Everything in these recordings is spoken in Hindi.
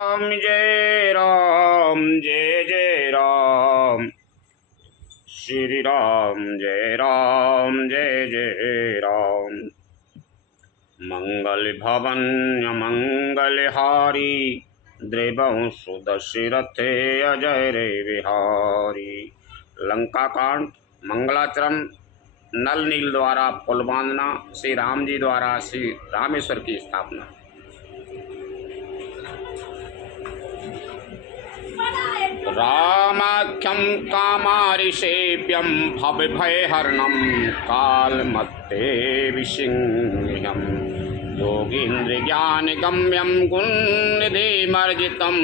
राम जय राम जय जय राम। श्री राम जय राम जय जय राम। मंगल भवन मंगल हारी, द्रिवं सुदशरथे अजय रे बिहारी। लंका कांड मंगलाचरण। नल नील द्वारा पुल बांधना, श्री राम जी द्वारा श्री रामेश्वर की स्थापना। रामाख्यं कामारिसेव्यं भवभयहरणं कालमत्ते विसिंह्यं योगीन्द्रज्ञानगम्यं गुणनिधिमर्जितं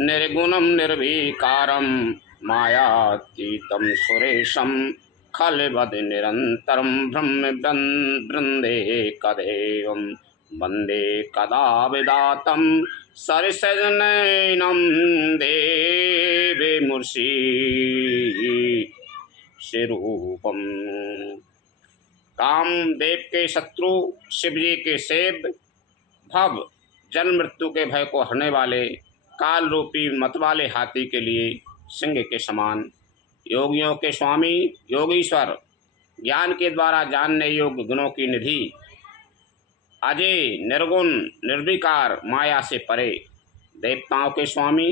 निर्गुणं निर्विकारं मायातीतं सुरेशं खलवद निरन्तरं ब्रह्मवृन्दे कदेवं वन्दे कदा विदातं सरसजनयनं देवे मूर्षि स्वरूपम। कामदेव के शत्रु शिवजी के सेव, भव जन्म मृत्यु के भय को हरने वाले काल रूपी मतवाले हाथी के लिए सिंह के समान, योगियों के स्वामी योगीश्वर, ज्ञान के द्वारा जानने योग्य गुणों की निधि, अजय निर्गुण निर्विकार माया से परे, देवताओं के स्वामी,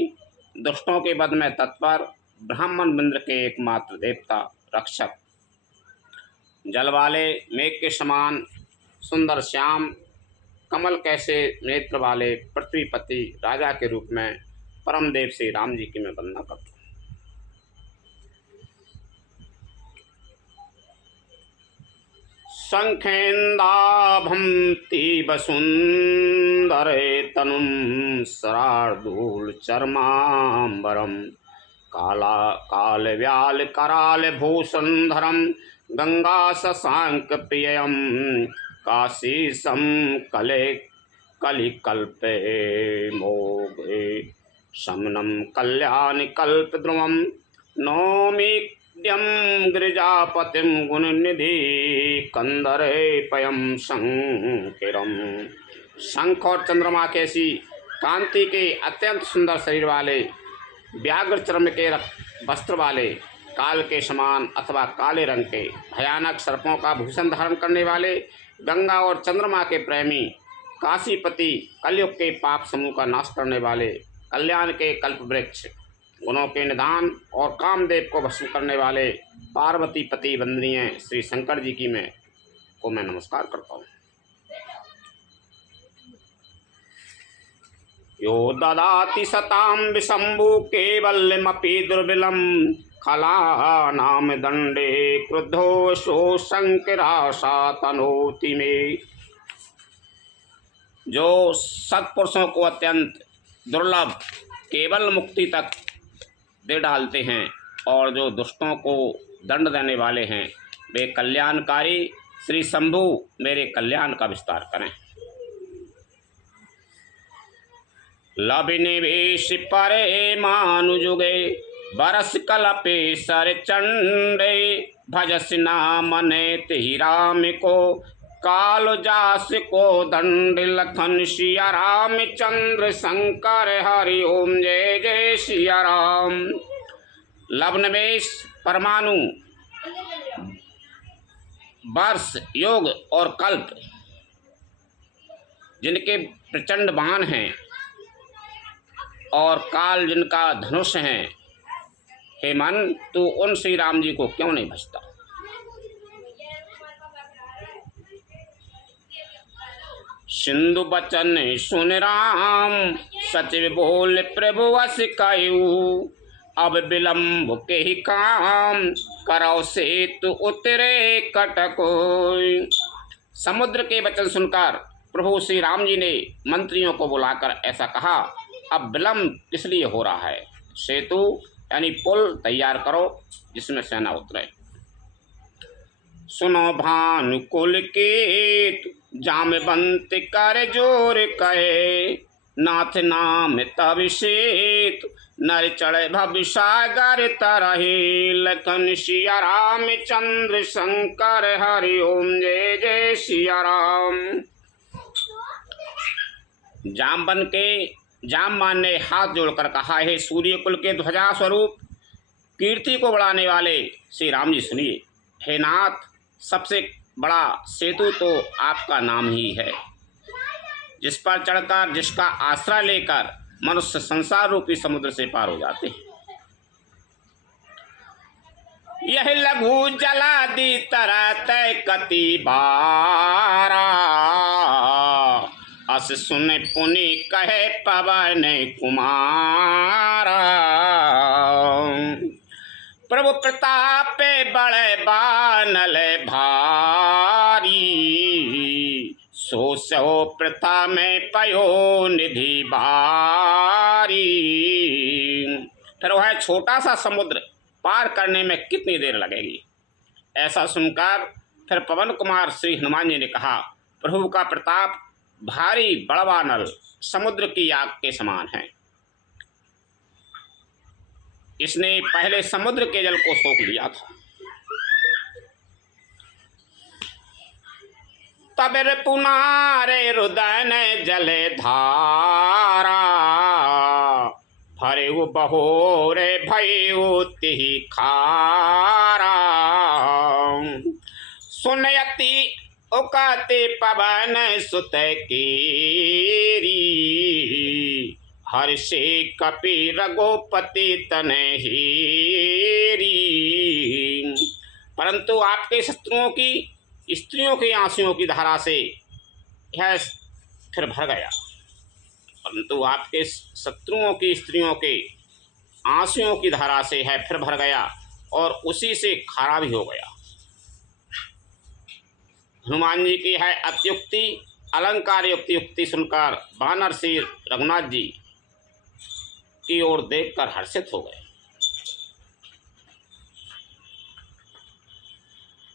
दुष्टों के वध में तत्पर, ब्राह्मण बिंद्र के एकमात्र देवता रक्षक, जल वाले मेघ के समान सुंदर श्याम, कमल कैसे नेत्र वाले पृथ्वीपति राजा के रूप में परम देव श्री राम जी की मैं वंदना करता हूँ। शंखेन्दाभंति वसुंदरे तनुं शरार्दूल चर्मांबरम काला काल व्याल कराल भूषणधरम गंगा शशांक प्रियम काशीसम कले कलिकल्पे मोघे शमनम कल्याण कल्प ध्रुवम नौमि द्यम गिरिजापतिम गुणनिधि कंदरे पयम शंकरम। शंख और चंद्रमा कैसी कांति के अत्यंत सुंदर शरीर वाले, व्याघ्र चर्म के वस्त्र वाले, काल के समान अथवा काले रंग के भयानक सर्पों का भूषण धारण करने वाले, गंगा और चंद्रमा के प्रेमी, काशीपति, कलयुग के पाप समूह का नाश करने वाले, कल्याण के कल्प वृक्ष, गुणों के निदान और कामदेव को भस्म करने वाले पार्वती पति वंदनीय श्री शंकर जी की मैं नमस्कार करता हूँ। यो ददाति सतां विशंभु केवलमपि दुर्बलम खलानाम दंडे क्रुद्धो सो शंकराशा तनोति में। जो सत्पुरुषों को अत्यंत दुर्लभ केवल मुक्ति तक दे डालते हैं और जो दुष्टों को दंड देने वाले हैं, वे कल्याणकारी श्री शंभु मेरे कल्याण का विस्तार करें। लभिनिवेश परे मानुजुगे बरस कलपे सर चंडे भजस नामने तिहि राम को काल जास को दंड लखन सिया रामचंद्र शंकर हरि ओम जय जय सिया राम। लवनवेश परमाणु, वर्ष, योग और कल्प जिनके प्रचंड बाण हैं और काल जिनका धनुष है, हे मन तू उन श्री राम जी को क्यों नहीं भजता। सिंधु बचन सुन राम सचिव बोल प्रभु वस कयू अब विलम्ब के ही काम करो सेतु उतरे कटकोई। समुद्र के वचन सुनकर प्रभु श्री राम जी ने मंत्रियों को बुलाकर ऐसा कहा, अब विलम्ब किस लिए हो रहा है, सेतु यानी पुल तैयार करो जिसमें सेना उतरे। सुनो भानुकुल के जामवंत कर जोर कहे नाथ नाम तब सेत नर चढ़े भव सागर तरही लखन सिया रामचंद्र शंकर हरि ओम जय जय सिया राम। जामवान ने हाथ जोड़कर कहा, हे सूर्य कुल के ध्वजा स्वरूप कीर्ति को बढ़ाने वाले श्री राम जी सुनिए। हे नाथ, सबसे बड़ा सेतु तो आपका नाम ही है, जिस पर चढ़कर, जिसका आश्रय लेकर मनुष्य संसार रूपी समुद्र से पार हो जाते हैं। यह लघु जलादि तरत कति बारा, अस सुन पुनि कहे पवन कुमारा। प्रभु प्रताप बड़े बानल भारी, सो सो प्रथा में पयो निधि बारी। फिर वह छोटा सा समुद्र पार करने में कितनी देर लगेगी। ऐसा सुनकर फिर पवन कुमार श्री हनुमान जी ने कहा, प्रभु का प्रताप भारी बड़वा नल समुद्र की आग के समान है। इसने पहले समुद्र के जल को सोख लिया था। तब पुनारे रुदन जल धारा, भरे बहोरे भयो तिहि खारा। सुनयति उकते पवन सुत केरी, हर्षे कपि रघुपति तन हेरी। परंतु आपके शत्रुओं की स्त्रियों के आंसुओं की धारा से यह फिर भर गया। परंतु आपके शत्रुओं की स्त्रियों के आंसुओं की धारा से है फिर भर गया और उसी से खारा भी हो गया। हनुमान जी की है अत्युक्ति, अलंकार युक्ति सुनकर वानर श्री रघुनाथ जी की ओर देखकर हर्षित हो गए।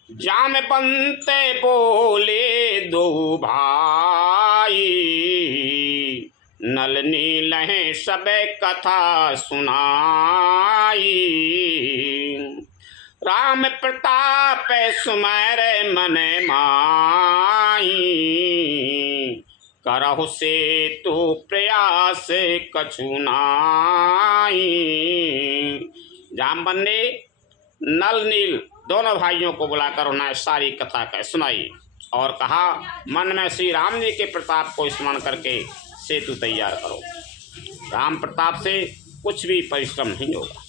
जामवंत बोले दो भाई, नल नील हैं सब कथा सुनाई। राम प्रताप सुमर मन माई, करहु से तू प्रयास कछु नाई। जामवन ने नल नील दोनों भाइयों को बुलाकर उन्हें सारी कथा कह सुनाई और कहा, मन में श्री राम जी के प्रताप को स्मरण करके सेतु तैयार करो। राम प्रताप से कुछ भी परिश्रम नहीं होगा।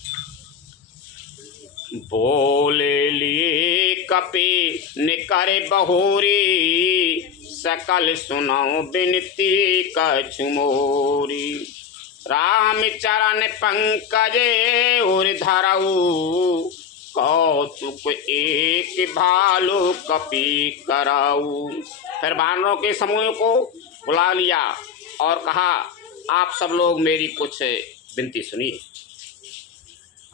बोले लिए कपि निकर बहोरी, सकल सुनाओ बिनती कछु मोरी। राम चरण पंकजे उर धरऊ, कौतुक एक भालू कपि कराऊ। फिर वानरों के समूह को बुला लिया और कहा, आप सब लोग मेरी कुछ विनती सुनिए।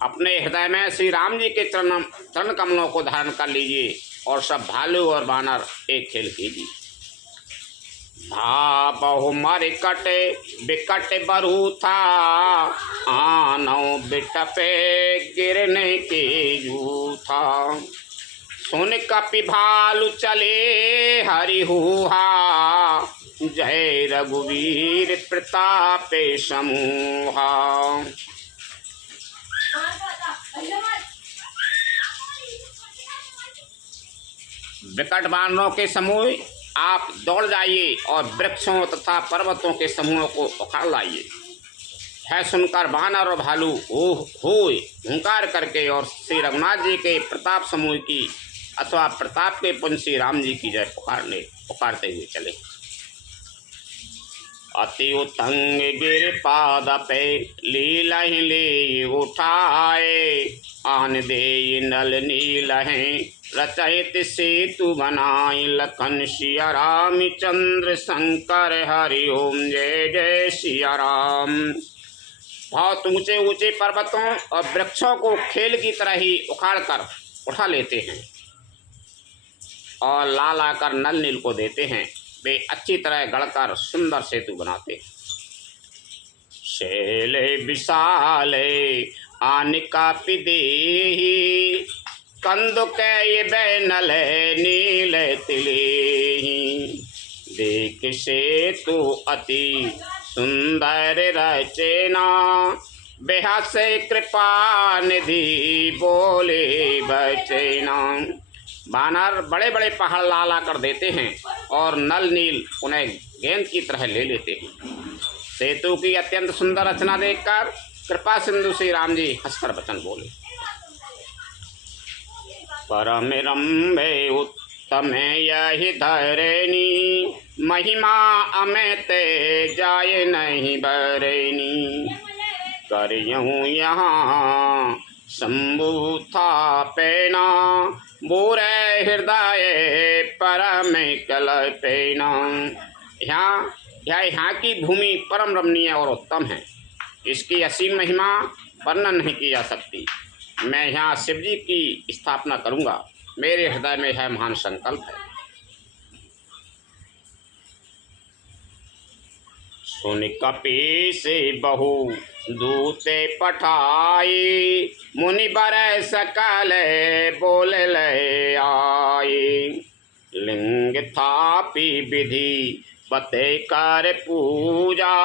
अपने हृदय में श्री राम जी के चरण कमलों को धारण कर लीजिए और सब भालू और वानर एक खेल कीजिए। बहु मरकट बिकट बरू था, आनो बिटपे गिरने के जू था। सुन कपि भालू चले हरिहुहा, जय रघुवीर प्रताप समूहा। विकट वानरों के समूह आप दौड़ जाइए और वृक्षों तथा पर्वतों के समूहों को उखाड़ लाइए। है सुनकर वानर और भालू हुंकार करके और श्री रघुनाथ जी के प्रताप समूह की अथवा प्रताप के पुंज श्री राम जी की जय पुकारते हुए चले। अति उतंग गिर पाद पे लीलहि ले उठाए, आन दे नल नील हैं रचयित सेतु बनाए। लखन सिया राम चंद्र शंकर हरि ओम जय जय सिया राम। बहुत ऊंचे ऊंचे पर्वतों और वृक्षों को खेल की तरह ही उखाड़ कर उठा लेते हैं और ला लाकर नल नील को देते हैं। वे अच्छी तरह गढ़कर सुंदर सेतु बनाते हैं। शैले विशाले आनिका पिदेहि, कंदुक बैनल नील तिलेहि। देख सेतु अति सुंदर रचना, बेहद से कृपा निधि बोले बचना। बानर बड़े बड़े पहाड़ ला ला कर देते हैं और नल नील उन्हें गेंद की तरह ले लेते हैं। सेतु की अत्यंत सुंदर रचना देखकर कृपा सिंधु श्री राम जी हंसकर वचन बोले, परम रम्भे उत्तम यही धरणी, महिमा अमित जाय नहीं बरनी। करियहूँ यहाँ शंभु थापेना, बुरे हृदय परम कल्पेना। यहाँ की भूमि परम रमणीय और उत्तम है, इसकी असीम महिमा वर्णन नहीं की जा सकती। मैं यहाँ शिव जी की स्थापना करूँगा, मेरे हृदय में है महान संकल्प है। सुन कपि से बहु दूते पठाई, मुनि बर सकल बोल ले आए। लिंग थापी विधि बते कर पूजा,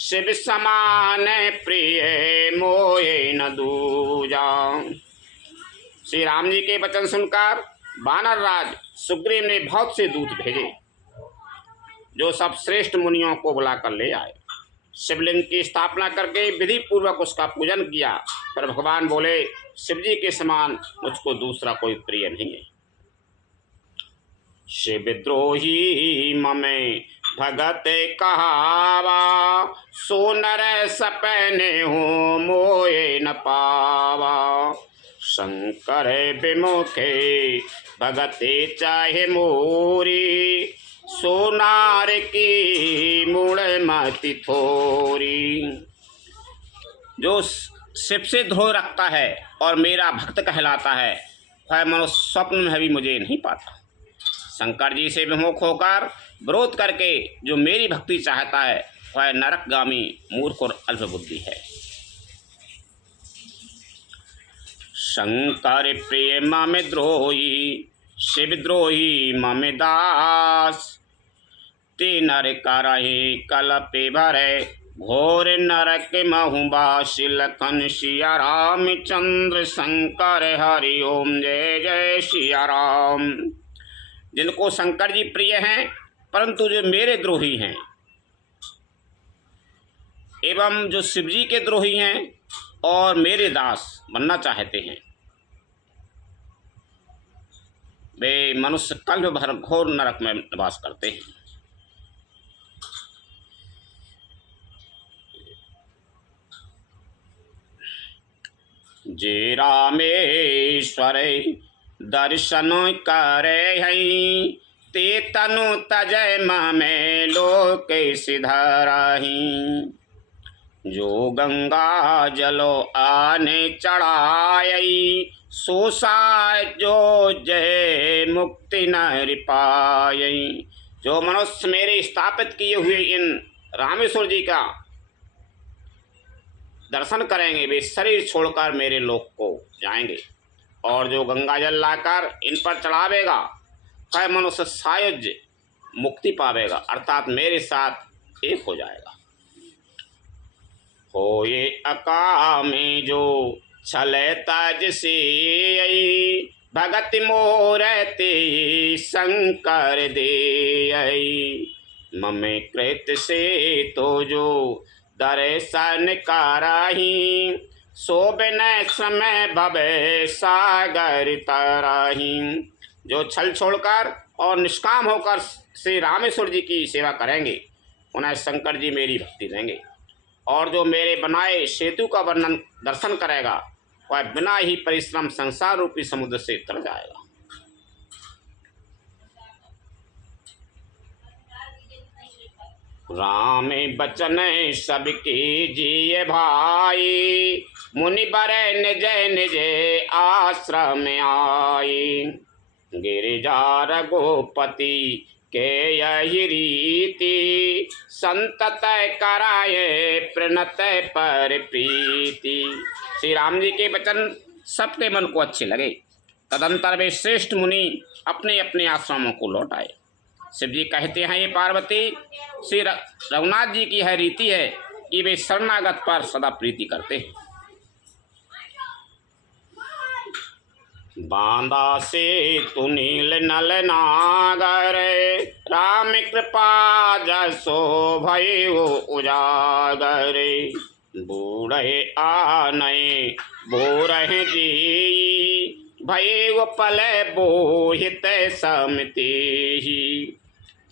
शिव समान प्रिय मोहे न दूजा। श्री राम जी के वचन सुनकर वानर राज सुग्रीव ने बहुत से दूत भेजे, जो सब श्रेष्ठ मुनियों को बुलाकर ले आए। शिवलिंग की स्थापना करके विधि पूर्वक उसका पूजन किया। पर भगवान बोले, शिव जी के समान मुझको दूसरा कोई प्रिय नहीं है। शिवद्रोही ममे भगत कहावा, सोनर सपने हो मोए न पावा। शंकर विमुखे भगते चाहे मोरी, सोनार की मूल मति थोरी। जो शिव से द्रोह रखता है और मेरा भक्त कहलाता है, वह मनुष्य स्वप्न में भी मुझे नहीं पाता। शंकर जी से विमुख होकर विरोध करके जो मेरी भक्ति चाहता है, वह नरकगामी मूर्ख और अल्पबुद्धि है। शंकर प्रिय मम द्रोही, शिवद्रोही मम दास। ते नर करहि कलपे भरे, घोर नरक महुबासी। लखन सिया रामचंद्र शंकर हरि ओम जय जय सिया राम। जिनको शंकर जी प्रिय हैं परंतु जो मेरे द्रोही हैं, एवं जो शिव जी के द्रोही हैं और मेरे दास बनना चाहते हैं, वे मनुष्य कल्प भर घोर नरक में निवास करते हैं। जे रामेश्वर दर्शन करे हई, ते तनु तजय ममे लोक सिधरही। जो गंगा जलो आने चढ़ाई, सोसा जो जय मुक्ति न पायई। जो मनुष्य मेरे स्थापित किए हुए इन रामेश्वर जी का दर्शन करेंगे, वे शरीर छोड़कर मेरे लोक को जाएंगे। और जो गंगा जल लाकर इन पर चढ़ावेगा, वह मनुष्य सायुज्य मुक्ति पावेगा, अर्थात मेरे साथ एक हो जाएगा। हो ये अकामी जो छले तज से, भगत मोरते शंकर दे। ममे कृत से तो जो दर्शन कराही, शोभन समय भवे सागर तरही। जो छल छोड़कर और निष्काम होकर श्री रामेश्वर जी की सेवा करेंगे, उन्हें शंकर जी मेरी भक्ति देंगे। और जो मेरे बनाए सेतु का वर्णन दर्शन करेगा, वह बिना ही परिश्रम संसार रूपी समुद्र से तर जाएगा। राम बचन सबके जिय भाई, मुनि बर निज निज आश्रम आई। गिरिजा रघुपति के यही रीति, संतत कराए प्रणत पर प्रीति। श्री राम जी के वचन सबके मन को अच्छे लगे। तदंतर वे श्रेष्ठ मुनि अपने अपने आश्रमों को लौट आए। शिव जी कहते हैं, ये पार्वती, श्री रघुनाथ जी की यह रीति है कि वे शरणागत पर सदा प्रीति करते हैं। बांधा से तु नील नल नागर, राम कृपा जसो भयो उजागर। बूढ़े आनय बोरह जी, भयो पल बोहित समिति।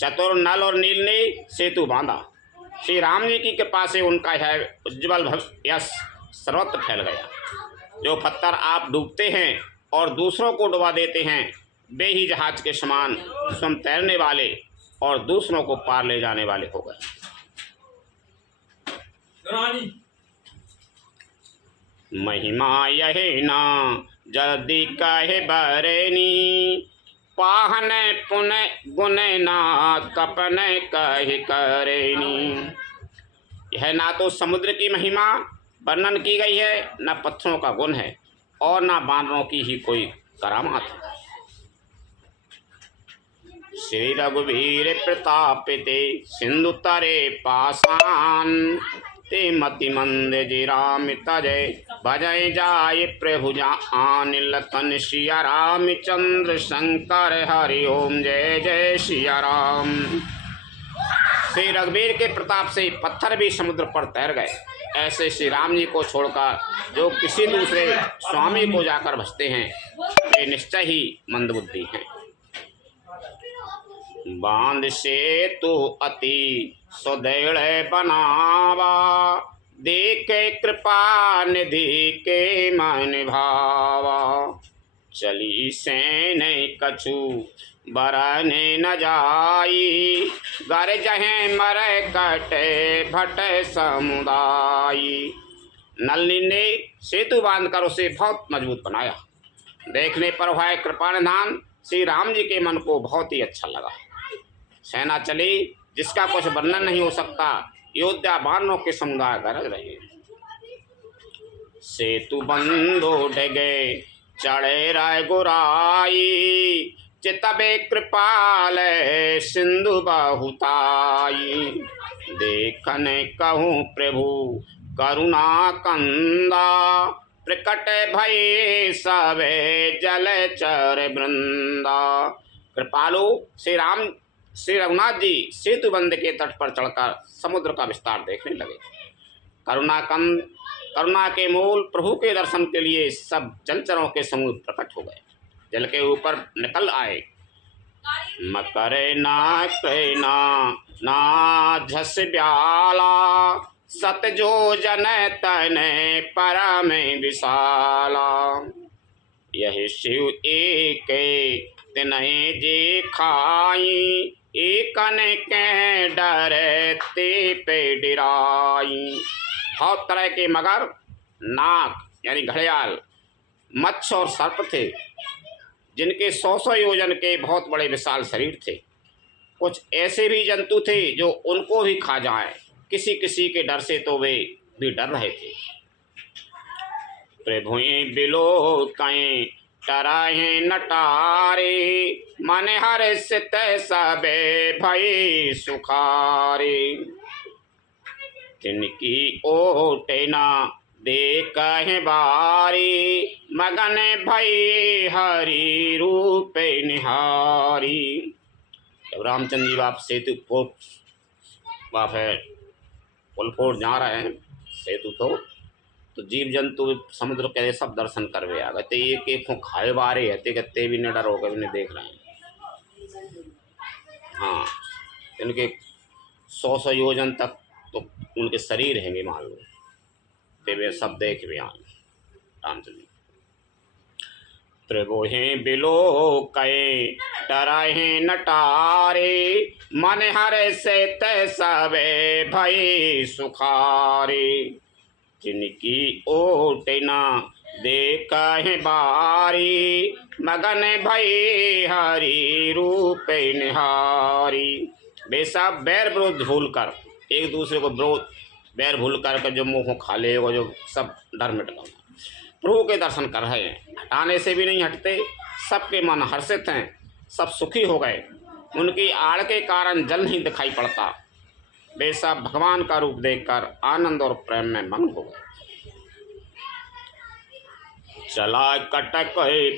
चतुर नल और नील ने सेतु बांधा। श्री राम जी की कृपा से उनका यह उज्ज्वल यश सर्वत्र फैल गया। जो पत्थर आप डूबते हैं और दूसरों को डुबा देते हैं, वे ही जहाज के समान स्वयं तैरने वाले और दूसरों को पार ले जाने वाले हो गए। महिमा यही ना जल्दी कहे बरनी, पाहन पुन गुण ना कपन कहे करेनी। यह ना तो समुद्र की महिमा वर्णन की गई है, न पत्थरों का गुण है, और न बानरों की ही कोई करामात है। श्री रघुवीर प्रताप ते सिंधु तरे पाषाण, ते मति मंद जी राम तजय भजय जाय प्रभु जान। लखन सिया रामचंद्र शंकर हरि ओम, जय जय सिया राम। श्री रघुवीर के प्रताप से पत्थर भी समुद्र पर तैर गए। ऐसे श्री राम जी को छोड़कर जो किसी दूसरे स्वामी को जाकर भजते हैं, वे निश्चय ही मंदबुद्धि हैं। बांध से तो अति सुदृढ़ बनावा, देखे कृपा निधि के मन भावा। चली सैन कछु बरने न जाई, गर जहें मर कटे भट समुदायी। नलिनी ने सेतु बांधकर उसे बहुत मजबूत बनाया। देखने पर वह कृपा निधान श्री राम जी के मन को बहुत ही अच्छा लगा। सेना चली जिसका कुछ वर्णन नहीं हो सकता। योद्धा बानरों के समुदाय गरज रहे। सेतु बंधो ढगे चढ़े राय गुराई, चितबे कृपाल सिंधु बहुताई। देखन कहूँ प्रभु करुणा कंदा, प्रकट भय सबे जलचर वृंदा। कृपालु श्री रघुनाथ जी सेतु बंध के तट पर चढ़कर समुद्र का विस्तार देखने लगे। करुणा के मूल प्रभु के दर्शन के लिए सब जलचरों के समूह प्रकट हो गए, जल के ऊपर निकल आए। मकर ना झस ब्याला, सत जो जन तन परम विशाला। यह शिव एक तिन्हे जे खाई, एकन के डर ते पे डिराई। बहुत तरह के मगर, नाग यानी घड़ियाल, मत्स्य और सर्प थे, जिनके 100 योजन के बहुत बड़े विशाल शरीर थे। कुछ ऐसे भी जंतु थे जो उनको भी खा जाएं, किसी किसी के डर से तो वे भी डर रहे थे। प्रभुएं बिलो कहीं टराहे नटारे, मन हर सित सबे भई सुखारे। तिनकी ओटे ना देखहि बारी, मगन भई हरि रूप निहारी। जब रामचंद्र जी बाप सेतु बाप है पुल फोड़ जा रहे हैं सेतु तो जीव जंतु समुद्र के सब दर्शन करवे आ गए। एक एक खाए बारे हते कते भी न डर हो गए, उन्हें देख रहे हैं। हाँ, इनके 100 योजन तक तो उनके शरीर हैंगे मान लो, ते वे सब देख वे आए रामचंद्र। त्रिभुहें बिलो कए टराहे नटारे, मन हर से ते सबे भई सुखारे। जिनकी ओट ना देखहि बारी, मगन भई हरि रूप निहारी। वे सब बैर विरोध भूल कर, एक दूसरे को बैर भूल कर जो मुँह खा ले, वो जो सब डर मिट गया। प्रभु के दर्शन कर रहे हैं, हटाने से भी नहीं हटते। सबके मन हर्षित हैं, सब सुखी हो गए। उनकी आड़ के कारण जल नहीं दिखाई पड़ता। वे सब भगवान का रूप देखकर आनंद और प्रेम में मग्न हो गए। चला कटक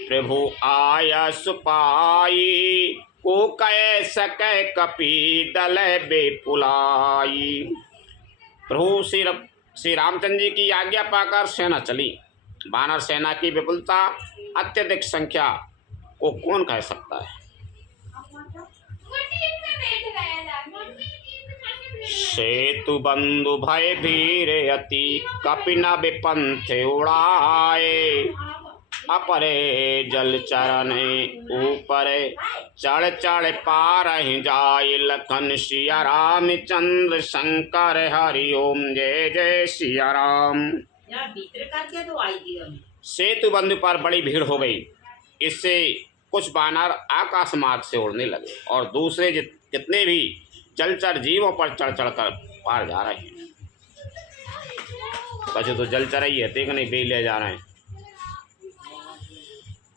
प्रभु आया सुपाई, को कह सके कपि दल बेपुलाई। प्रभु श्री रामचंद्र जी की आज्ञा पाकर सेना चली। वानर सेना की विपुलता, अत्यधिक संख्या को कौन कह सकता है। सेतु बंधु भय धीर अति, कपि न विपंथ उड़ाए। अपरे जल चरण ऊपर चढ़ चढ़ पार जाय। लखन सिया राम चंद्र शंकर हरि ओम जय जय सिया राम। सेतु बंधु पर बड़ी भीड़ हो गई। इससे कुछ वानर आकाश मार्ग से उड़ने लगे और दूसरे जितने भी जलचर जीवों पर चढ़ चढ़ कर पार जा रहे हैं। कछु तो जलचर ही है, देख नहीं बे ले जा रहे हैं।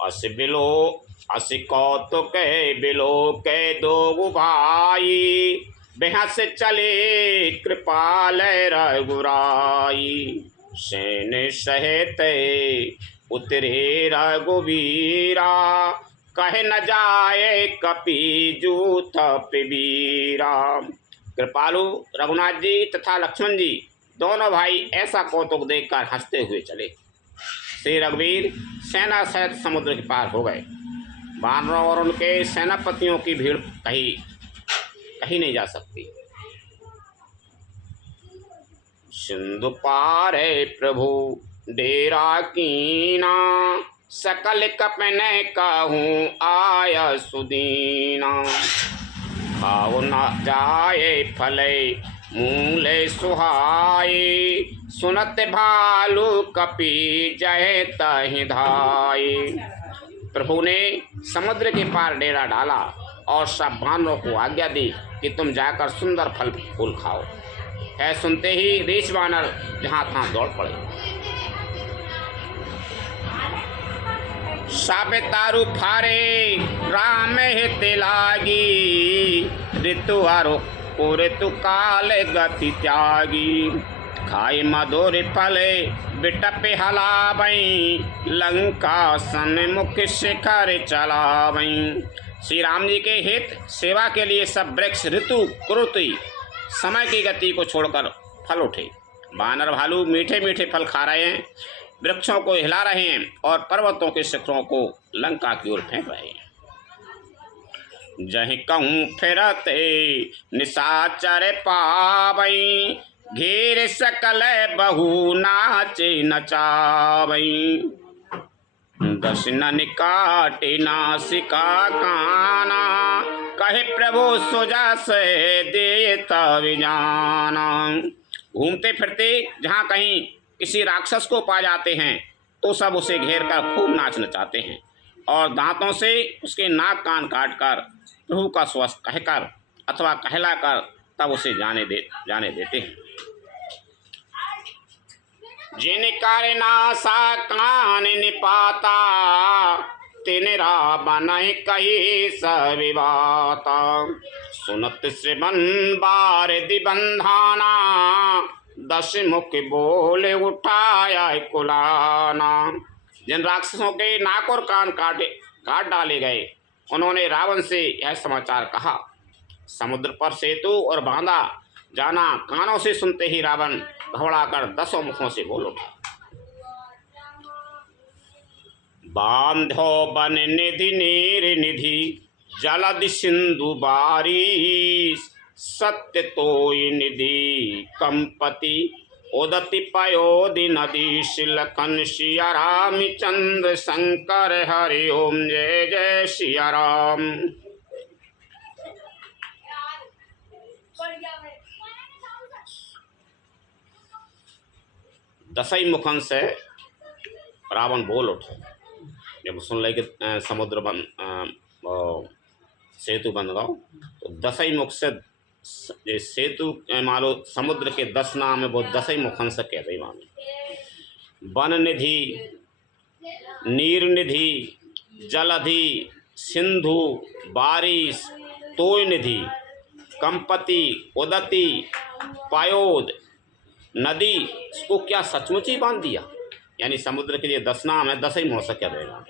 अस कौतुक बिलो के दो भाई, बेहस चले कृपाल रघुराई। सेन सहित उतरे रघुवीरा, कह न जाए कपि जूथ पीबीरा। कृपालु रघुनाथ जी तथा लक्ष्मण जी दोनों भाई ऐसा कौतुक देखकर हंसते हुए चले। श्री रघुवीर सेना सहित समुद्र के पार हो गए। वानरों और उनके सेनापतियों की भीड़ कहीं नहीं जा सकती। सिंधु पार प्रभु डेरा कीना, सकल कपन कहूँ आय सुदीना। खाओ न जाए फले मूले सुहाई, सुनत भालू कपि जय तहि धाई। प्रभु ने समुद्र के पार डेरा डाला और सब वानरों को आज्ञा दी कि तुम जाकर सुंदर फल फूल खाओ। है सुनते ही रीछ वानर जहाँ तहाँ दौड़ पड़े। साबे तारु फारे राम हित लागी, ऋतु आरो को ऋतु काल गति त्यागी। खाए मधुर फल बिटपे हलावई, लंका सन्मुख शिखर चलावई। श्री राम जी के हित सेवा के लिए सब वृक्ष ऋतु कुरुति समय की गति को छोड़कर फल उठे। वानर भालू मीठे मीठे फल खा रहे हैं, वृक्षों को हिला रहे हैं और पर्वतों के शिखरों को लंका की ओर फेंक रहे हैं। जहीं कहूँ फिरते निशाचर पावई, घेर सकल बहु नाचे नचावई। दर्शन काटे नासिका काना, कहे प्रभु सुजा से देता विजाना। घूमते फिरते जहाँ कहीं किसी राक्षस को पा जाते हैं तो सब उसे घेर कर खूब नाच नचाते हैं और दांतों से उसके नाक कान काट कर प्रभु का स्वस्थ कहकर अथवा कहलाकर तब उसे जाने देते हैं। जिन कार्य नासा कान निपाता, तिन रावण कही सविवाता। सुनत श्रवण बार दिबंधाना, दस मुख बोल उठाया कुलाना। जिन राक्षसों के नाक और कान काट डाले गए, उन्होंने रावण से यह समाचार कहा। समुद्र पर सेतु और बांधा जाना कानों से सुनते ही रावण घबराकर 10 मुखों से बोल उठा। बांधो बन निधि नीर निधि, जलधि सिंधु बारी। सत्य तोय निधि कंपति, उदति पयोधि नदी। शिलखन सिया राम चंद्र शंकर हरि ओम जय जय सिया राम। दसई मुखन से रावण बोल उठे। जब सुन ले कि समुद्र सेतु बन गया तो दसई मुख से सेतु मानो समुद्र के 10 नाम है, वो दसई मुखन से कह रही मामी। वन निधि, नीर निधि, जलधि, सिंधु, बारिश, तोय निधि, कंपति, उदती, पायोद, नदी, इसको क्या सचमुच ही बांध दिया? यानी समुद्र के लिए 10 नाम है, 10 ही मोह से क्या देगा।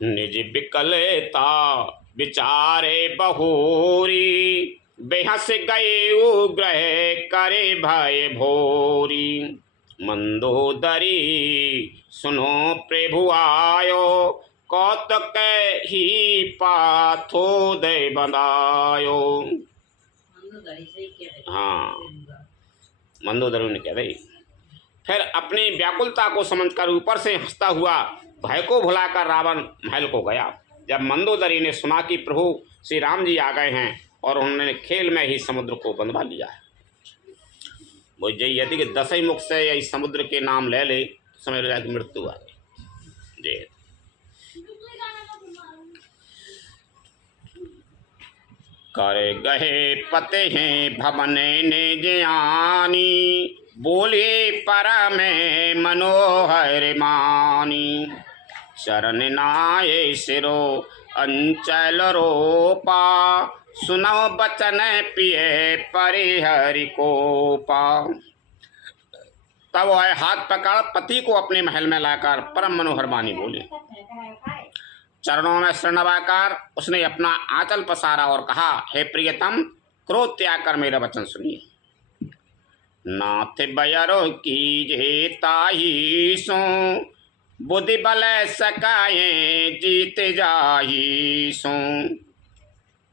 निज विकलता विचारे बहोरी, बेहस गए ग्रह करे भय भोरी। मंदोदरी सुनो प्रभु आयो, कौतक ही पाथोदय बंदायो। हाँ, मंदोदरी ने कह रही। फिर अपनी व्याकुलता को समझकर ऊपर से हंसता हुआ भय को भुलाकर रावण महल को गया। जब मंदोदरी ने सुना कि प्रभु श्री राम जी आ गए हैं और उन्होंने खेल में ही समुद्र को बंधवा लिया है, वो यदि कि 10 ही मुख से यही समुद्र के नाम ले ले तो समझ लो कि मृत्यु आ गई। जी करे गहे पते हैं भवन ने ज्ञानी, बोले पर में मनोहर मानी। चरण नाये सिरो अंचल रोपा, सुनो बचन पिए परिहरि को पा। तब वह हाथ पकड़ पति को अपने महल में लाकर परम मनोहर वाणी बोले। चरणों में शरण नवाकर उसने अपना आंचल पसारा और कहा, हे प्रियतम, क्रोध त्याग कर मेरा वचन सुनिए। नाथ बयरो की जे ताही सो, बुद्धि बल सकाए जीत जाही सो।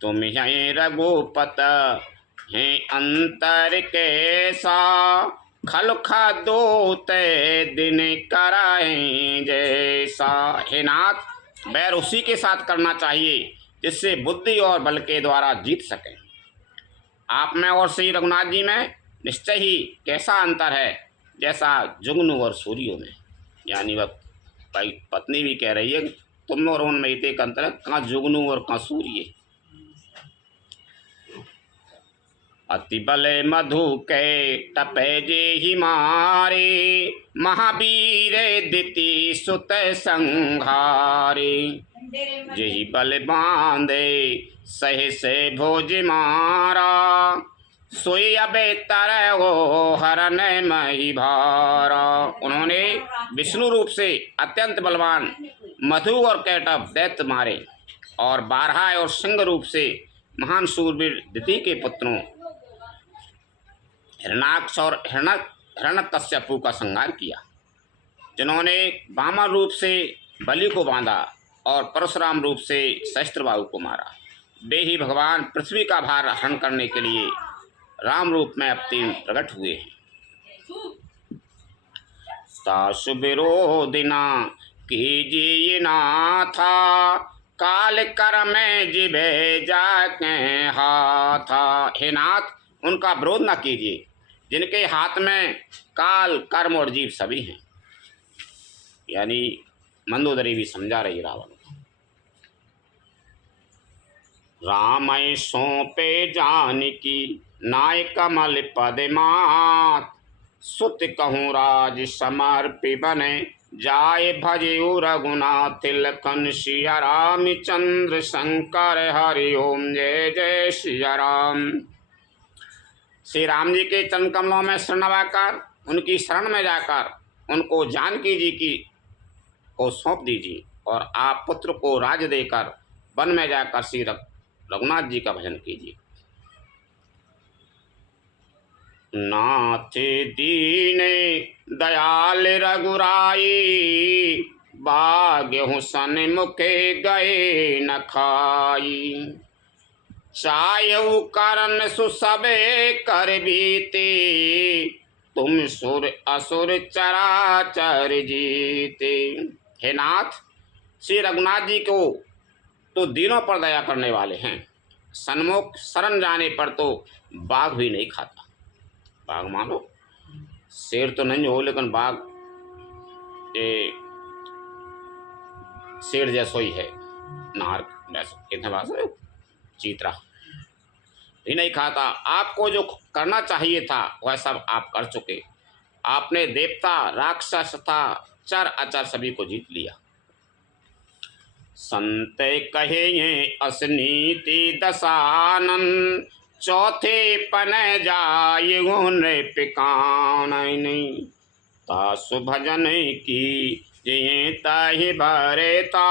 तुम हैं रघुपत हैं अंतर कैसा, खलखा दो ते दिन कराए जैसा। हे नाथ, बैर उसी के साथ करना चाहिए जिससे बुद्धि और बल के द्वारा जीत सके। आप में और श्री रघुनाथ जी में निश्चय ही कैसा अंतर है, जैसा जुगनू और सूर्यों में। यानी वह भाई पत्नी भी कह रही है, तुम और उनमें एक अंतर है, कहाँ जुगनू और कहाँ सूर्य। अति बल मधु के टपे जे ही मारे, महावीर दिति सुत संघारे। जेहि बल बांधे सहे से भोज मारा, सोई अबे तरह हो हरन मही भारा। उन्होंने विष्णु रूप से अत्यंत बलवान मधु और कैटभ दैत्य मारे, और बारहा और सिंह रूप से महान शूरवीर दिति के पुत्रों हिरणाक्ष और हिरण्यकश्यपु का संहार किया। जिन्होंने वामन रूप से बलि को बांधा और परशुराम रूप से सहस्त्रबाहु को मारा। वे ही भगवान पृथ्वी का भार हरण करने के लिए राम रूप में अवतीर्ण प्रकट हुए हैं। तासु विरोधिना कीजिए नाथा, काल कर में जिभे जाके हाथा। हे नाथ, उनका विरोध न कीजिए जिनके हाथ में काल, कर्म और जीव सभी हैं। यानी मंदोदरी भी समझा रही रावण को। राम सौंपे जानकी नाय कमल पद मात, सुत कहूँ राज समर्पि बने, जाय भजऊ रघुनाथ लखन सिया राम चंद्र शंकर हरि ओम जय जय सिया राम। श्री राम जी के चरण कमलों में शरण नवाकर उनकी शरण में जाकर उनको जानकी जी की को सौंप दीजिए, और आप पुत्र को राज देकर वन में जाकर श्री रघुनाथ जी का भजन कीजिए। नाथ दीने दयाल रघुराई, भाग्य सन्मुखे गए न खाई। चायऊ करन सुसबे कर बीते, तुम सुर असुर चराचर जीते। हे नाथ, श्री रघुनाथ जी को तो दिनों पर दया करने वाले हैं। सन्मुख शरण जाने पर तो बाघ भी नहीं खाता। बाघ मानो शेर तो नहीं हो, लेकिन बाघ ये शेर जैसो ही है। नार जैसा चीतरा भी नहीं खाता। आपको जो करना चाहिए था वह सब आप कर चुके। आपने देवता, राक्षस तथा चर अचर सभी को जीत लिया। संत कहे असनीति दसानन, चौथे पन जाय नृपिकान। तासु भजन की जिये ताहि भरेता,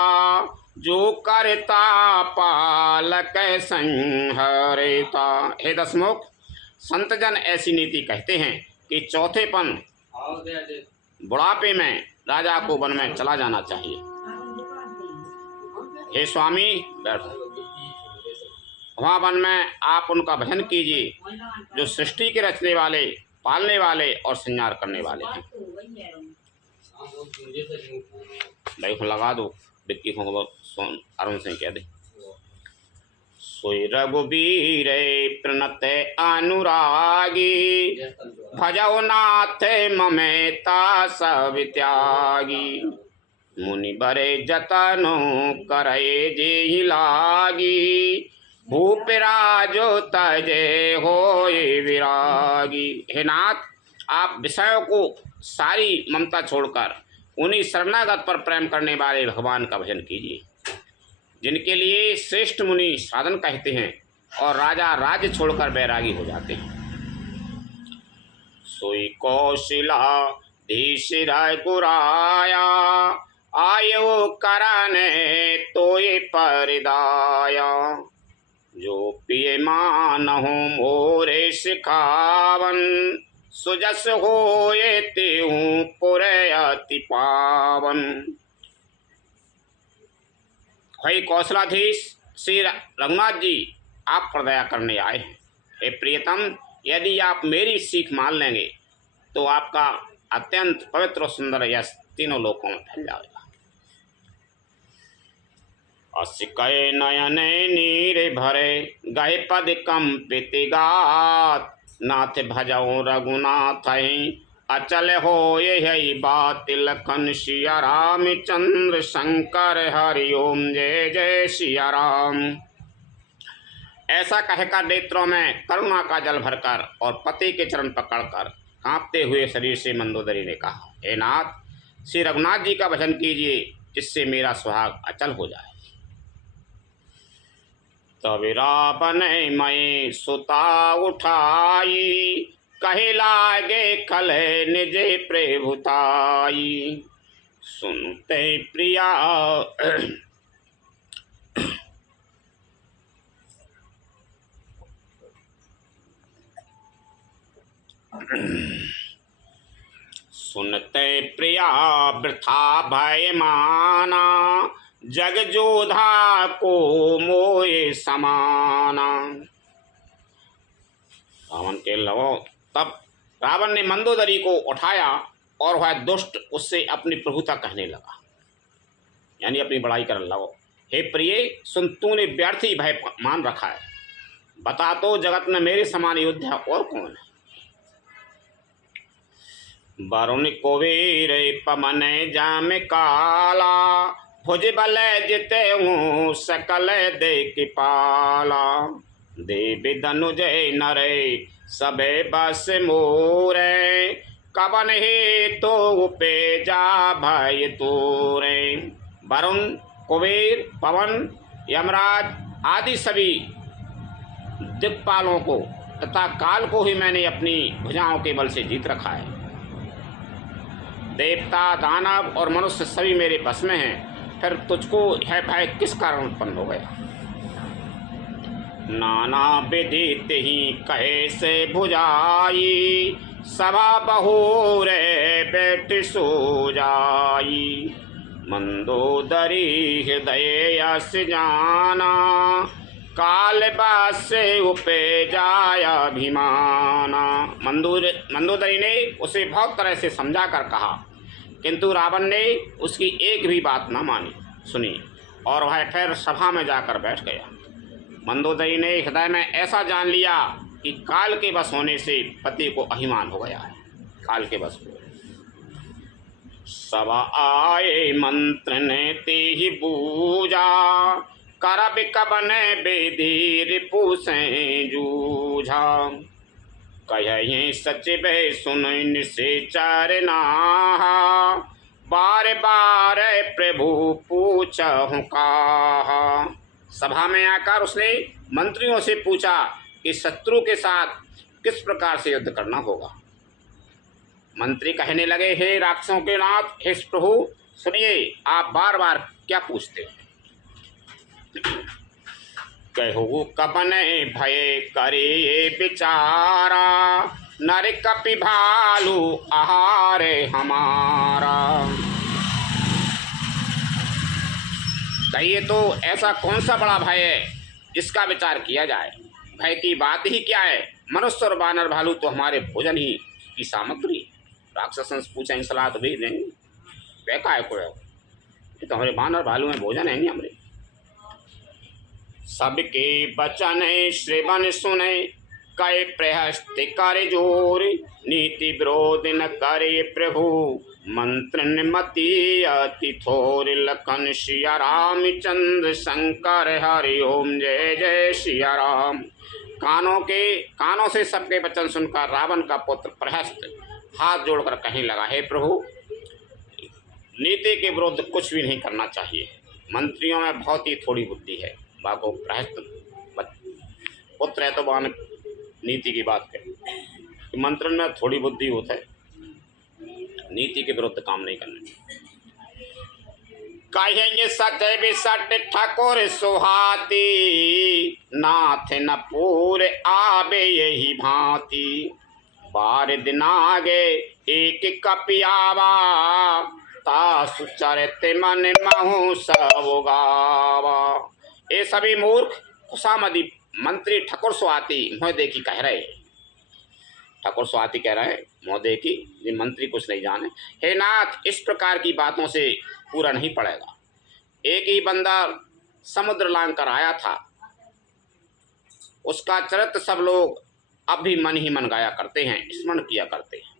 जो करता पालक संहरेता। हे दसमुख, संतजन ऐसी नीति कहते हैं कि चौथेपन बुढ़ापे में राजा को वन में चला जाना चाहिए। हे स्वामी, वहाँ वन में आप उनका भजन कीजिए जो सृष्टि के रचने वाले, पालने वाले और संहार करने वाले हैं। भाई को लगा दो, डिक्की को अरुण सिंह कह दे। सोई रघुबीर प्रणत अनुरागी, भजौ नाथ ममेता सब त्यागी। मुनि बरे जतनो करे जेहि लागी, भूपराजो तजे होए विरागी। हे नाथ, आप विषयों को सारी ममता छोड़कर उन्हीं शरणागत पर प्रेम करने वाले भगवान का भजन कीजिए, जिनके लिए श्रेष्ठ मुनि साधन कहते हैं और राजा राज्य छोड़कर बैरागी हो जाते हैं। सोई कौशिला धीश गुराया, आयो करने तोय परिदाया। जो पिए मानहु मोरे सिखावन, सुजस होए तेहूँ पुरे अति पावन। हे कौशलाधीश श्री रघुनाथ जी, आप पर दया करने आए हैं। हे प्रियतम, यदि आप मेरी सीख मान लेंगे तो आपका अत्यंत पवित्र और सुंदर यश तीनों लोकों में फैल जाएगा। असिकय नयन नीर भरे, गए पद कंपित गात। नाथ भजौ रघुनाथ अचल हो यही बात। लखन सिया राम चंद्र शंकर हरि ओम जय जय सिया राम। ऐसा कहकर नेत्रों में करुणा का जल भरकर और पति के चरण पकड़कर कांपते हुए शरीर से मंदोदरी ने कहा, हे नाथ, श्री रघुनाथ जी का भजन कीजिए, जिससे मेरा सुहाग अचल हो जाए। तब रावण मैं सुता उठाई, कहे लागे कले निज प्रभुताई। सुनते प्रिया सुनते प्रिया वृथा भय माना, जग जोधा को मोए समाना। रावण के लवो तब रावण ने मंदोदरी को उठाया और वह दुष्ट उससे अपनी प्रभुता कहने लगा, यानी अपनी बड़ाई करने लगा। हे प्रिय, सुन, तूने व्यर्थी भय मान रखा है। बता तो जगत में मेरे समान योद्धा और कौन है। वरुण कुबेर पवन जाम काला, भुज बल जिते हूँ सकल देख पाला। देव धनुज नरे सबे बस मोरे, कवन हे तो पे जा भय तोरे। वरुण, कुबेर, पवन, यमराज आदि सभी दिक्पालों को तथा काल को ही मैंने अपनी भुजाओं के बल से जीत रखा है। देवता, दानव और मनुष्य सभी मेरे बस में हैं, फिर तुझको है भय किस कारण उत्पन्न हो गया। नाना विदित ही कहे से भुजाई, सभा बहुरे बैठ सो जाई। मंदोदरी हृदय यस जाना, काल बासे उपे जाया अभिमाना। मंदोदरी ने उसे बहुत तरह से समझा कर कहा, किंतु रावण ने उसकी एक भी बात न मानी सुनी और वह फिर सभा में जाकर बैठ गया। मंदोदरी ने हृदय में ऐसा जान लिया कि काल के बस होने से पति को अभिमान हो गया है। काल के बस हो सब आए मंत्र ने ते ही बूझा, करब कबन बेदी रिपु से जूझा। कहीं सच बे सुन से चरना, बार बार प्रभु पूछहु काहा। सभा में आकर उसने मंत्रियों से पूछा कि शत्रु के साथ किस प्रकार से युद्ध करना होगा। मंत्री कहने लगे, हे राक्षसों के नाथ, हे प्रभु सुनिए, आप बार बार क्या पूछते? कहू कबन भय करे बिचारा, नर कपि भालू आहार हमारा। कहिए तो ऐसा कौन सा बड़ा भय है जिसका विचार किया जाए? भय की बात ही क्या है? मनुष्य और बानर भालू तो हमारे भोजन ही की सामग्री। राक्षसन से पूछें सलाह तो भी देंगे, बेका है कोई, ये तो हमारे बानर भालू में भोजन है नहीं हमारे। सबके बचन श्रवण सुने, कय प्रहस्ति कर जोर, नीति विरोध न करे प्रभु, मंत्र मति अति थोर। लखन सिया रामचंद्र शंकर हरि ओम, जय जय सिया राम। कानों से सबके वचन सुनकर रावण का पुत्र प्रहस्त हाथ जोड़कर कहने लगा, हे प्रभु, नीति के विरुद्ध कुछ भी नहीं करना चाहिए। मंत्रियों में बहुत ही थोड़ी बुद्धि है। बाको प्रहस्त पुत्र है तो बान नीति की बात करें। मंत्रण में थोड़ी बुद्धि होता है, नीति के विरुद्ध काम नहीं करने। कहेंगे सच बिसट ठाकुर सुहाती, नाथ न पूर आबे यही भांति। बार दिन आगे एक कपियावा, तासु चरते मन महु सब गावा। ये सभी मूर्ख खुशामदी मंत्री ठाकुर सुहाती मोह देखी कह रहे। ठाकुर सुहाती कह रहे हैं, मोह देखी ये मंत्री कुछ नहीं जाने। हे नाथ, इस प्रकार की बातों से पूरा नहीं पड़ेगा। एक ही बंदर समुद्र लांग कर आया था, उसका चरित्र सब लोग अब भी मन ही मन गाया करते हैं, स्मरण किया करते हैं।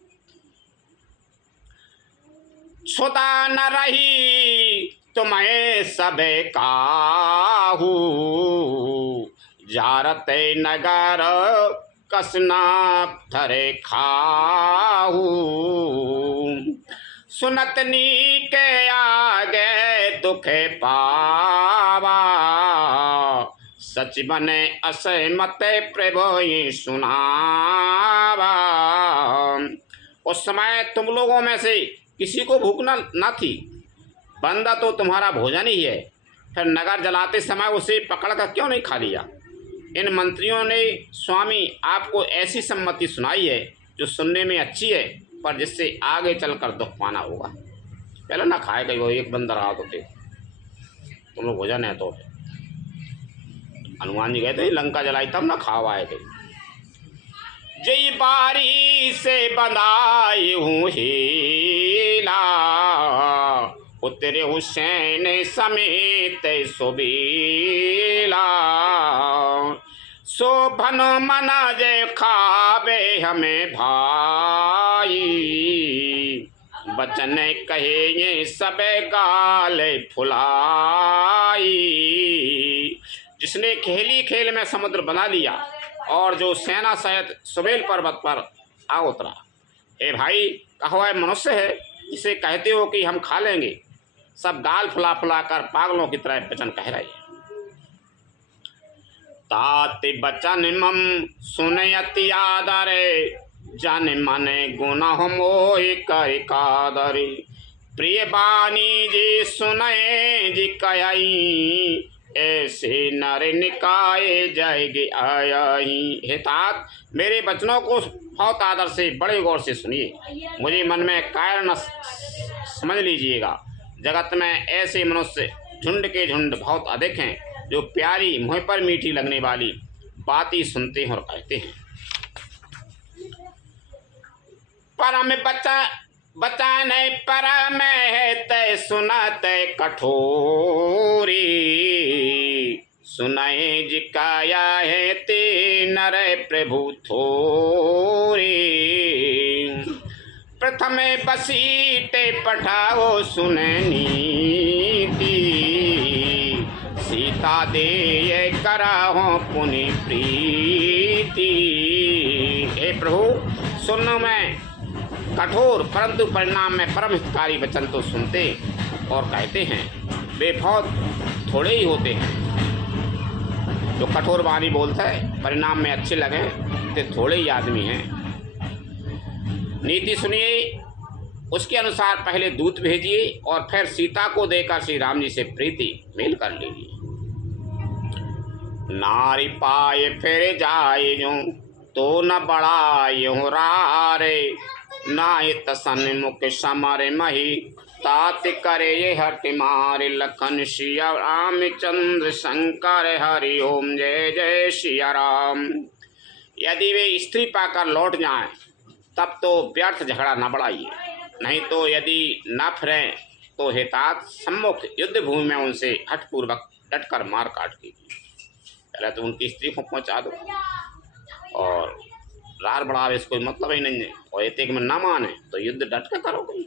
छुदा न रही तुम्हें सबे काहू, जारते नगर कसना धरे खाहू। सुनतनी के आगे दुखे पावा, सच बने असहमत प्रभु सुनावा। उस समय तुम लोगों में से किसी को भूख न थी, बंदा तो तुम्हारा भोजन ही है, फिर नगर जलाते समय उसे पकड़ कर क्यों नहीं खा लिया? इन मंत्रियों ने स्वामी आपको ऐसी सम्मति सुनाई है जो सुनने में अच्छी है, पर जिससे आगे चलकर दुख पाना होगा। पहले ना खाए गई, वो एक बंदर आ तो थे, तुम लोग भोजन है तो हनुमान जी गए थे लंका जलाई तब ना खावा आए थे। जय बारी से बंधाई हूँ हीला, उतरे हुसैन समेत सुबीला। शोभन मना जय खावे हमें भाई, बचन कहेंगे सब गाल फुलाई। जिसने खेली खेल में समुद्र बना लिया और जो सेना सहित सुबेल पर्वत पर आ उतरा। ए भाई, कहो है मनुष्य है जिसे कहते हो कि हम खा लेंगे, सब गाल फुला फुला कर पागलों की तरह वचन कह रहे हैं। तात बचन मम सुनयति आदरे, जन मन गुनाह मोहि कर कादरे। प्रिय बानी जी सुनय जी कही, ऐसे नर निकाय जाएगी आयाही। हे तात, मेरे वचनों को बहुत आदर से बड़े गौर से सुनिए, मुझे मन में कायर न समझ लीजिएगा। जगत में ऐसे मनुष्य झुंड के झुंड बहुत अधिक हैं जो प्यारी मुँह पर मीठी लगने वाली बातें सुनते हैं और कहते हैं। परम बचा नहीं परम है तय सुनत कठोरी, सुनाए जिकाया है ते नर प्रभु थोरी। प्रथम बसीटे पठाओ सुननीति, सीता दे कराहो पुनि प्रीति। हे प्रभु, सुनो मैं कठोर परंतु परिणाम में परम हितकारी वचन तो सुनते और कहते हैं, वे बहुत थोड़े ही होते हैं। जो कठोर वाणी बोलता है, परिणाम में अच्छे लगे तो थोड़े ही आदमी हैं। नीति सुनिए, उसके अनुसार पहले दूत भेजिए और फिर सीता को देकर श्री राम जी से प्रीति मेल कर लीजिए। नारी पाए फिर जाए यूं तो न बढ़ाए हो रारे, नाहित सन्मुख समर मही तात करे ये हट मारे। लखन सिया रामचंद्र शंकर हरि ओम जय जय सिया राम। यदि वे स्त्री पाकर लौट जाएं तब तो व्यर्थ झगड़ा न बढ़ाइए, नहीं तो यदि न फिरें तो हितात सम्मुख युद्ध भूमि में उनसे हठपूर्वक डटकर मार काट कीजिए। पहले तो उनकी स्त्री को पहुंचा दो और रार बढ़ावे इसको मतलब ही नहीं है, और एक में न माने तो युद्ध डट के करोगे।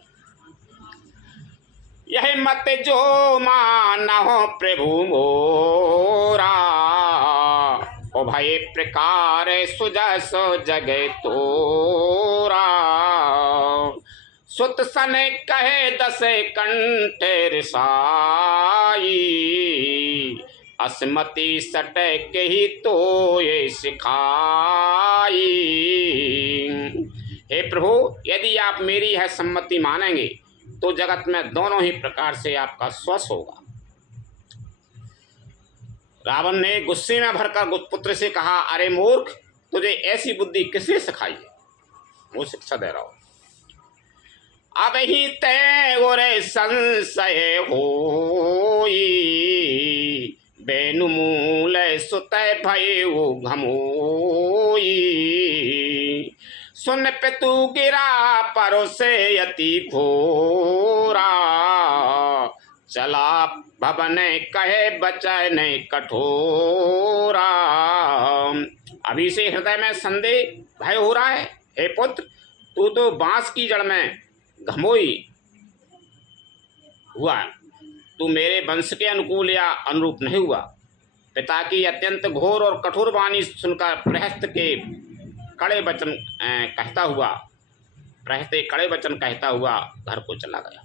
यह मत जो माना हो प्रभु मोरा, ओ भाई प्रकार सुजा सो जगे तोरा। सुत सन कहे दस कंठेर साई, असमति सटक ही तो ये सिखाई। हे प्रभु, यदि आप मेरी यह सम्मति मानेंगे तो जगत में दोनों ही प्रकार से आपका स्वस होगा। रावण ने गुस्से में भरकर पुत्र से कहा, अरे मूर्ख, तुझे ऐसी बुद्धि किसने सिखाई है? वो शिक्षा दे रहा हो। अब ही तय गोरे संशय होई, बेनुमूल सुतय भय वो घमोई। सुन पितु गिरा परोसे अति घोरा, चला भवन कहे बचन कठोरा। अभी से हृदय में संदेह भय हो रहा है। हे पुत्र, तू तो बांस की जड़ में घमोई हुआ, तू मेरे वंश के अनुकूल या अनुरूप नहीं हुआ। पिता की अत्यंत घोर और कठोर वाणी सुनकर प्रहस्त के कड़े वचन कहता हुआ घर को चला गया।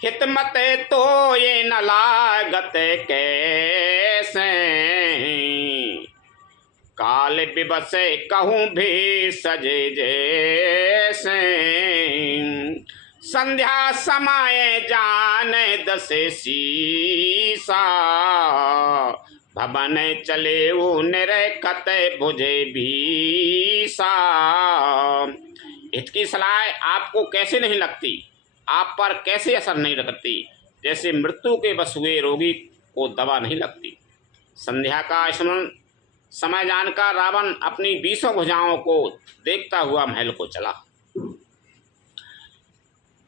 हितमत तो ये न लागत कैसे, काल विबस कहूँ भी सजे जैसे। संध्या समय जान दसे सीसा, भवन चले वो निरखत भुजे भीसा। इसकी सलाह आपको कैसे नहीं लगती, आप पर कैसे असर नहीं करती, जैसे मृत्यु के बस हुए रोगी को दवा नहीं लगती। संध्या का स्मरण समय जानकर रावण अपनी 20 भुजाओं को देखता हुआ महल को चला।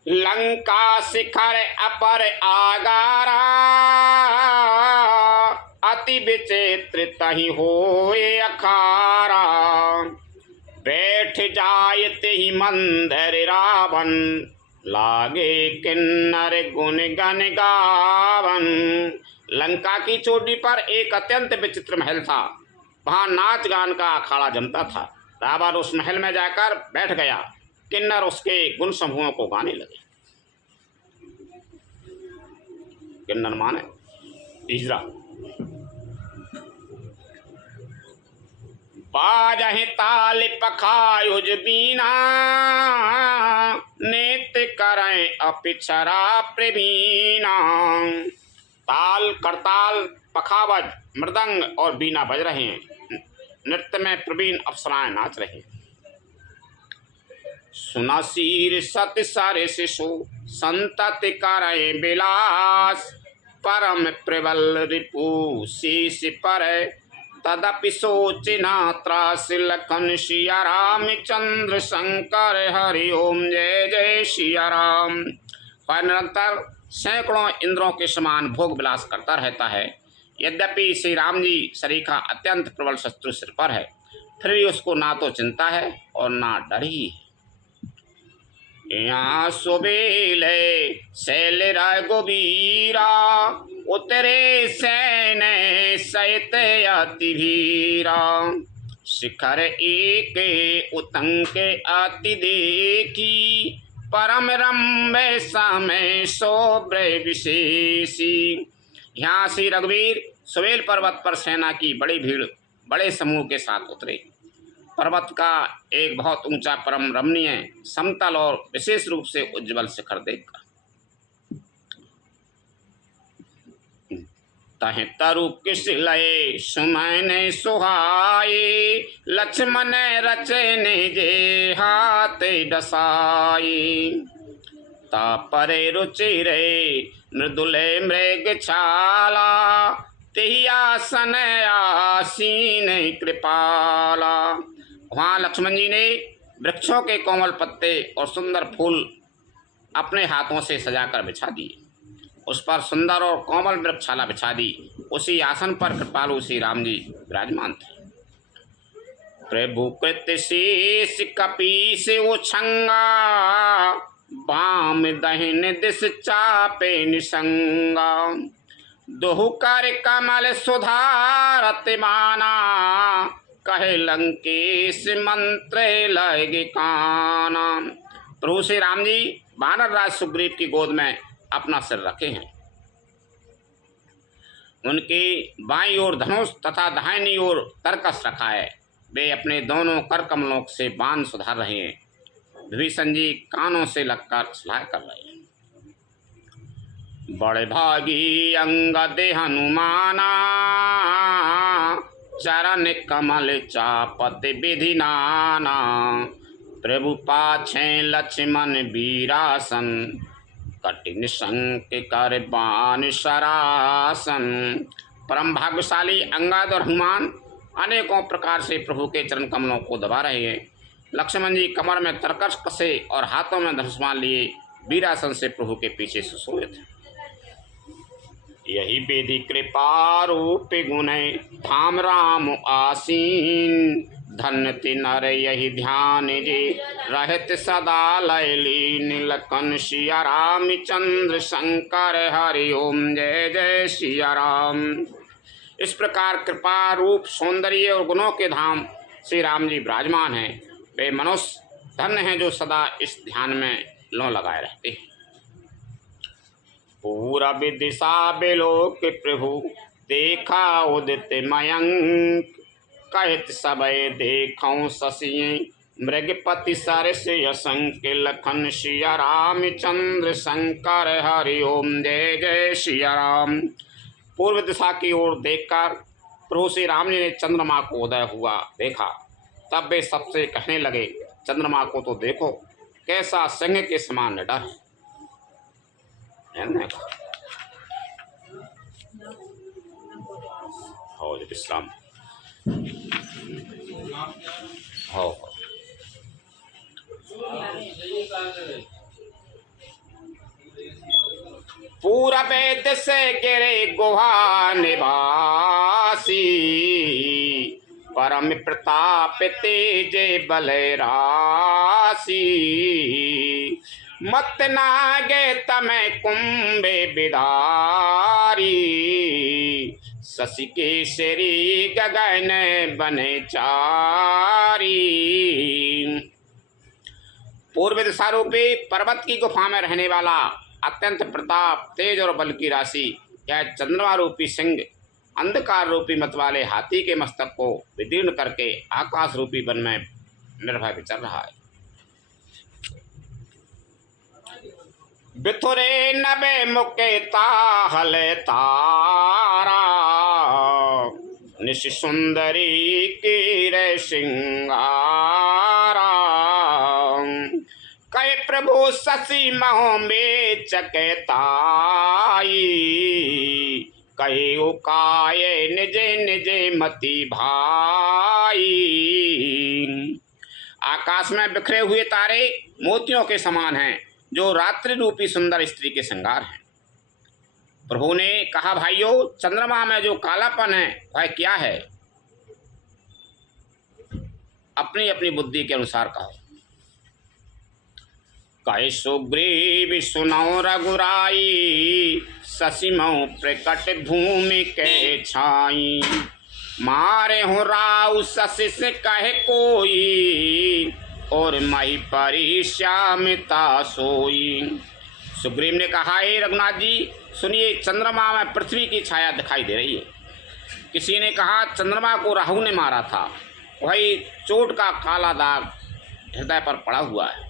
लंका शिखर अपर आगारा, अति विचित्र तहि होए अखारा। बैठ जायते ही मंदिर रावण, लागे किन्नर गुण गन गावन। लंका की चोटी पर एक अत्यंत विचित्र महल था। वहाँ नाच गान का अखाड़ा जमता था। रावण उस महल में जाकर बैठ गया। किन्नर उसके गुण समूहों को गाने लगे। किन्नर माने तीसरा। बाजहि ताल पखायुज बीना, नेत करें अपिछरा प्रवीणा। ताल, करताल, पखावज, मृदंग और बीना बज रहे हैं। नृत्य में प्रवीण अप्सराएं नाच रही हैं। सुना शीर सत सारे शिशु, संतति करें विलास। परम प्रबल रिपु शीश पर, तदपि सोचिना त्रास। लखन सिया रामचंद्र शंकर हरि ओम जय जय सिया राम। पर निरंतर सैकड़ों इंद्रों के समान भोग विलास करता रहता है। यद्यपि श्री राम जी शरीर का अत्यंत प्रबल शत्रु सिर पर है, फिर भी उसको ना तो चिंता है और ना डर ही है। यहाँ सुबेले शैल रघुबीरा, उतरे सैन सहित अति भीरा। शिखर एक उतंक अति देखी, परम रम्य समय शोभ्र विशेषी। यहाँ श्री रघुवीर सुवेल पर्वत पर सेना की बड़ी भीड़ बड़े समूह के साथ उतरे। पर्वत का एक बहुत ऊंचा परम रमणीय समतल और विशेष रूप से उज्ज्वल शिखर देखकर तह तरु किस लय सुमन सुहाई, लक्ष्मण रचने जे हाथ डसाई। तापरे रुचिरे मृदुले मृग छाला, तेहि आसन आसीन कृपाला। वहाँ लक्ष्मण जी ने वृक्षों के कोमल पत्ते और सुंदर फूल अपने हाथों से सजाकर बिछा दिए। उस पर सुंदर और कोमल वृक्षशाला बिछा दी। उसी आसन पर कृपालु श्री राम जी विराजमान थे। प्रभु कृत शीश कपीस उछंगा, बाम दहिन दिस चापे निसंगा। दोहु कर कमल सुधारत माना, कहे लंकेश मंत्र लगे काना। प्रभु श्री राम जी वानर राज सुग्रीव की गोद में अपना सिर रखे हैं। उनकी बाईं ओर धनुष तथा दाहिनी ओर तरकस रखा है। वे अपने दोनों कर कमलों से बाण सुधार रहे हैं। विभीषण जी कानों से लगकर सलाह कर रहे हैं। बड़े भागी अंगद हनुमाना, चरण कमल चापत विधि नाना। प्रभु पाछे लक्ष्मण वीरासन, कठिन संक कर बाण सरासन। परम भाग्यशाली अंगद और हनुमान अनेकों प्रकार से प्रभु के चरण कमलों को दबा रहे हैं। लक्ष्मण जी कमर में तरकस कसे और हाथों में धनुष्मान लिए वीरासन से प्रभु के पीछे सुशोभित हैं। यही बेदी कृपा रूप गुण धाम राम आसीन, धन्य नर यही ध्यान जे रहत सदा लयलीन। लखन सिया राम चंद्र शंकर हरि ओम जय जय सिया राम। इस प्रकार कृपा रूप सौंदर्य और गुणों के धाम श्री राम जी विराजमान हैं। वे मनुष्य धन्य हैं जो सदा इस ध्यान में लौ लगाए रहते हैं। पूरब दिशा बिलोक प्रभु देखा उदित मयंक, कहत सबय देखौं शशि मृगपति सरस असंक। लखन सिया राम चंद्र शंकर हरि ओम जय जय सिया राम। पूर्व दिशा की ओर देखकर प्रभु श्री राम जी ने चंद्रमा को उदय हुआ देखा। तब वे सबसे कहने लगे, चंद्रमा को तो देखो, कैसा सिंह के समान निडर है। हो विश्राम हो। पूरब दिशा गिरे गुहा निवासी, परम प्रताप तेज बल राशि। मत नागे तमै कुंभे बिदारी, शशि केसरी गगन बने चारी। पूर्व दिशा रूपी पर्वत की गुफा में रहने वाला अत्यंत प्रताप तेज और बल की राशि यह चंद्रमा रूपी सिंह अंधकार रूपी मत वाले हाथी के मस्तक को विदीर्ण करके आकाश रूपी वन में निर्भय विचर रहा है। बिथुरे नबे मुके ताहल तारा, निश सुंदरी कीर सिंगारा। कहे प्रभु शशि महो में चकताई, कहे उकाय निजे निजे मति भाई। आकाश में बिखरे हुए तारे मोतियों के समान हैं, जो रात्रि रूपी सुंदर स्त्री के श्रृंगार हैं। प्रभु ने कहा, भाइयों, चंद्रमा में जो कालापन है वह क्या है? अपनी अपनी बुद्धि के अनुसार कहो। कहे सुग्रीव सुनौ रघुराई, शशि मऊ प्रकट भूमि के छाई। मारे हूँ राउ शशि से कहे कोई, और मही परी श्यामता सोई। सुग्रीव ने कहा, हे रघुनाथ जी सुनिए, चंद्रमा में पृथ्वी की छाया दिखाई दे रही है। किसी ने कहा चंद्रमा को राहु ने मारा था, वही चोट का काला दाग हृदय पर पड़ा हुआ है।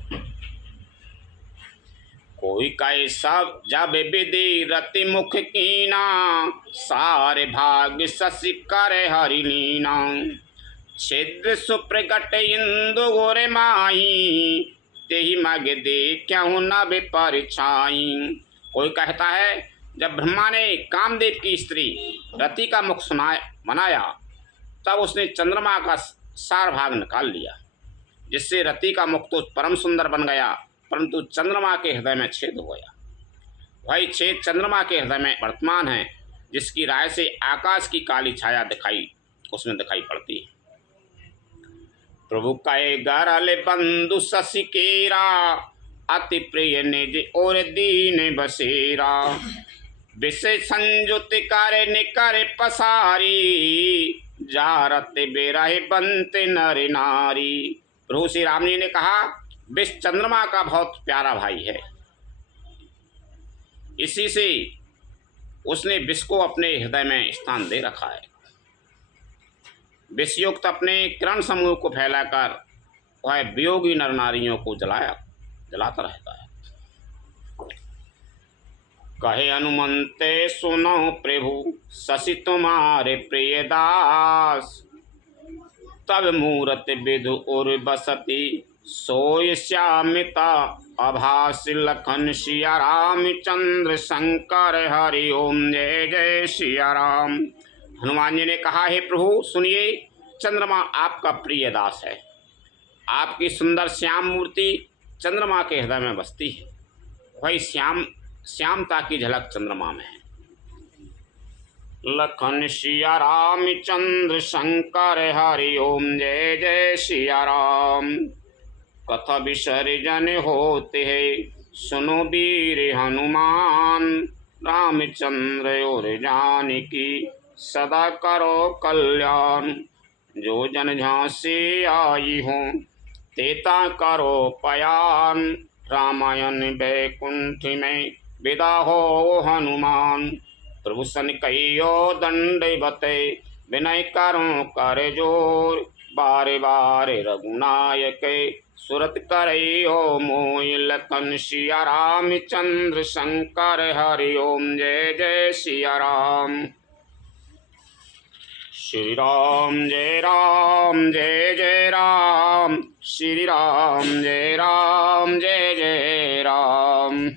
कोई कहे सब जब विधि रति मुख कीना, सारे भाग शशि करे हरि लीना। छिद्र सुप्रगट इंदु गोरे माही, तेहि मग देखहु नभ परिछाई। कोई कहता है जब ब्रह्मा ने कामदेव की स्त्री रति का मुख बनाया, तब उसने चंद्रमा का सार भाग निकाल लिया, जिससे रति का मुख तो परम सुंदर बन गया, परंतु चंद्रमा के हृदय में छेद हो गया। वही छेद चंद्रमा के हृदय में वर्तमान है, जिसकी राय से आकाश की काली छाया उसमें दिखाई पड़ती है। प्रभु कहे गरल बंधु शशि केरा, अति प्रिय निज और दीन बसेरा। विषय संयुत करे निकर पसारी, जारत बेरहे बनते नर नारी। प्रभु श्री राम जी ने कहा, विष चंद्रमा का बहुत प्यारा भाई है, इसी से उसने विष को अपने हृदय में स्थान दे रखा है। विषयुक्त अपने किरण समूह को फैलाकर वह वियोगी नर नारियों को जलाता रहता है। कहे हनुमंते सुनो प्रभु, शशि तुम्हारे प्रिय दास। तब मूरत विधु और बसती, सोय श्यामिता अभास। लखन सिया रामचंद्र शंकर हरि ओम जय जय सिया राम। हनुमान जी ने कहा, हे प्रभु सुनिए, चंद्रमा आपका प्रिय दास है। आपकी सुंदर श्याम मूर्ति चंद्रमा के हृदय में बसती है, वही श्यामता की झलक चंद्रमा में है। लखन सिया रामचंद्र शंकर हरि ओम जय जय सिया राम। कथा विसर्जन होते है, सुनो वीर हनुमान। रामचंद्र और जानकी सदा करो कल्याण। जो जन झांसी आई हो, तेता करो पयान। रामायण बैकुंठ में विदा हो हनुमान। प्रभु सन कहियो दंडवत, विनय करो कर जोर। बारे बारे रघुनायक, सुरत करियो मोय। लखन सिया रामचंद्र शंकर हरि ओम जय जय सिया राम। श्री राम जय जय राम। श्री राम जय जय राम।